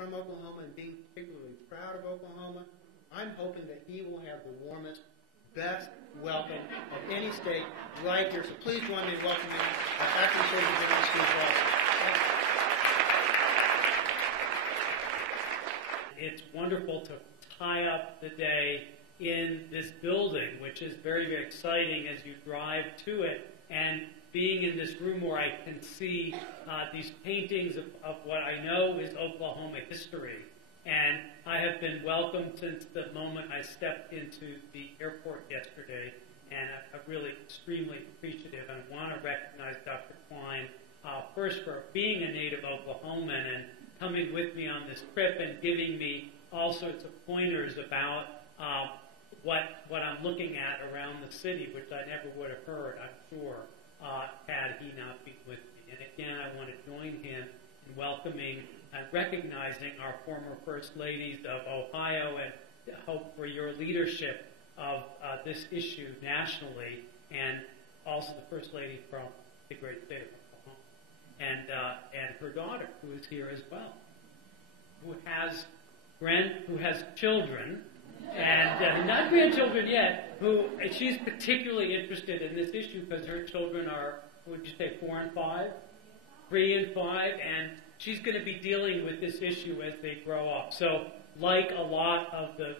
from Oklahoma and being particularly proud of Oklahoma, I'm hoping that he will have the warmest, best welcome of any state right here. So please join me in welcoming our acting Surgeon General, Steve Walsh. It's wonderful to tie up the day in this building, which is very, very exciting as you drive to it, and being in this room where I can see these paintings of what I know is Oklahoma history. And I have been welcomed since the moment I stepped into the airport yesterday, and I'm really extremely appreciative. I want to recognize Dr. Klein first for being a native Oklahoman and coming with me on this trip and giving me all sorts of pointers about what I'm looking at around the city, which I never would have heard, I'm sure, had he not been with me. And again, I want to join him in welcoming and recognizing our former First Ladies of Ohio and hope for your leadership of this issue nationally, and also the First Lady from the great state of Oklahoma, and her daughter, who is here as well, who has children, and not grandchildren yet, she's particularly interested in this issue because her children are, would you say, 4 and 5? 3 and 5, and she's going to be dealing with this issue as they grow up. So like a lot of the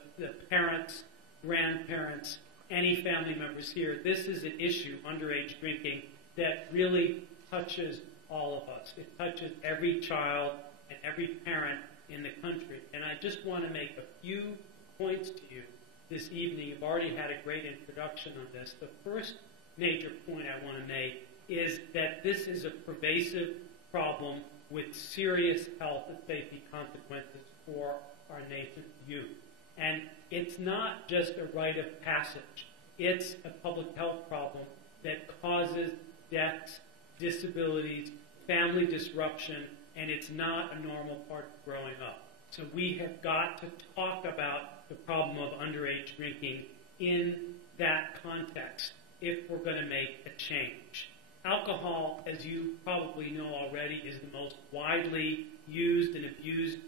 parents, grandparents, any family members here, this is an issue, underage drinking, that really touches all of us. It touches every child and every parent in the country. And I just want to make a few points to you this evening. You've already had a great introduction on this. The first major point I want to make is that this is a pervasive problem with serious health and safety consequences for our nation's youth. And it's not just a rite of passage. It's a public health problem that causes deaths, disabilities, family disruption, and it's not a normal part of growing up. So we have got to talk about the problem of underage drinking in that context if we're going to make a change. Alcohol, as you probably know already, is the most widely used and abused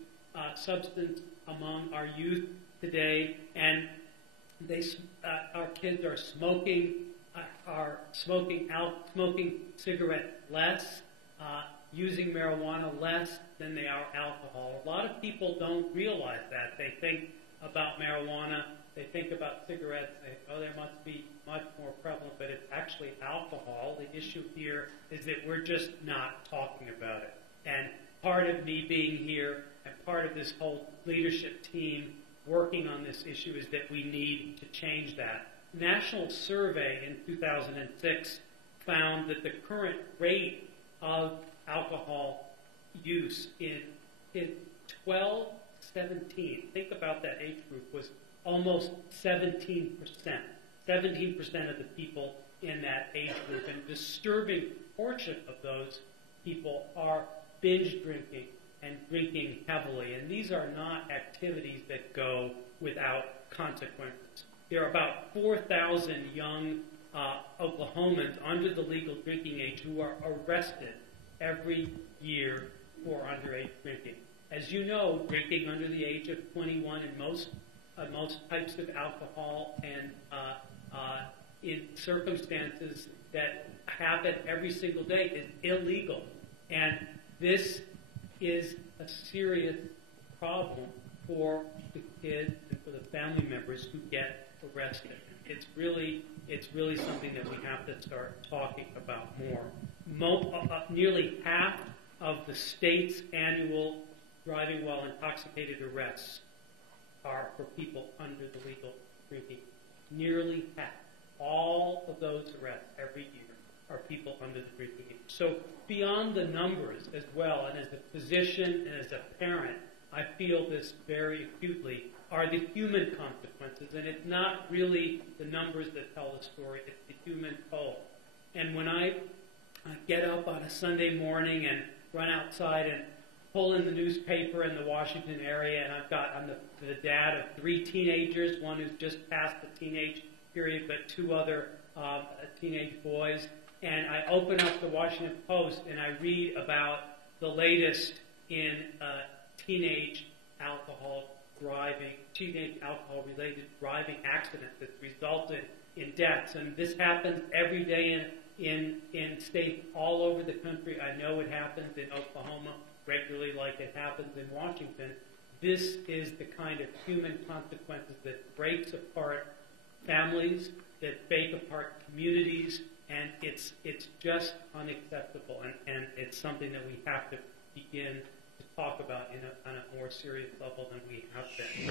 substance among our youth today, and our kids are smoking cigarettes less, using marijuana less than they are alcohol. A lot of people don't realize that. They think about marijuana, they think about cigarettes, they think, oh, there must be much more prevalent, but it's actually alcohol. The issue here is that we're just not talking about it. And part of me being here and part of this whole leadership team working on this issue is that we need to change that. National survey in 2006 found that the current rate of alcohol use in 12-17, think about that age group, was almost 17%. 17% of the people in that age group, and a disturbing portion of those people are binge drinking and drinking heavily. And these are not activities that go without consequences. There are about 4,000 young Oklahomans under the legal drinking age who are arrested every year for underage drinking. As you know, drinking under the age of 21 in most types of alcohol and in circumstances that happen every single day is illegal. And this is a serious problem for the kids and for the family members who get arrested. It's really something that we have to start talking about more. Nearly half of the state's annual driving while intoxicated arrests are for people under the legal drinking. Nearly half. All of those arrests every year are people under the drinking age. So beyond the numbers as well, and as a physician and as a parent, I feel this very acutely, are the human consequences. And it's not really the numbers that tell the story, it's the human toll. And when I get up on a Sunday morning and run outside and pull in the newspaper in the Washington area, and I'm the dad of 3 teenagers, one who's just passed the teenage period, but 2 other teenage boys. And I open up the Washington Post and I read about the latest in teenage alcohol-related driving accidents that's resulted in deaths. And this happens every day in states all over the country. I know it happens in Oklahoma regularly like it happens in Washington. This is the kind of human consequences that breaks apart families, that break apart communities, and it's just unacceptable. And it's something that we have to begin to talk about on a more serious level than we have been.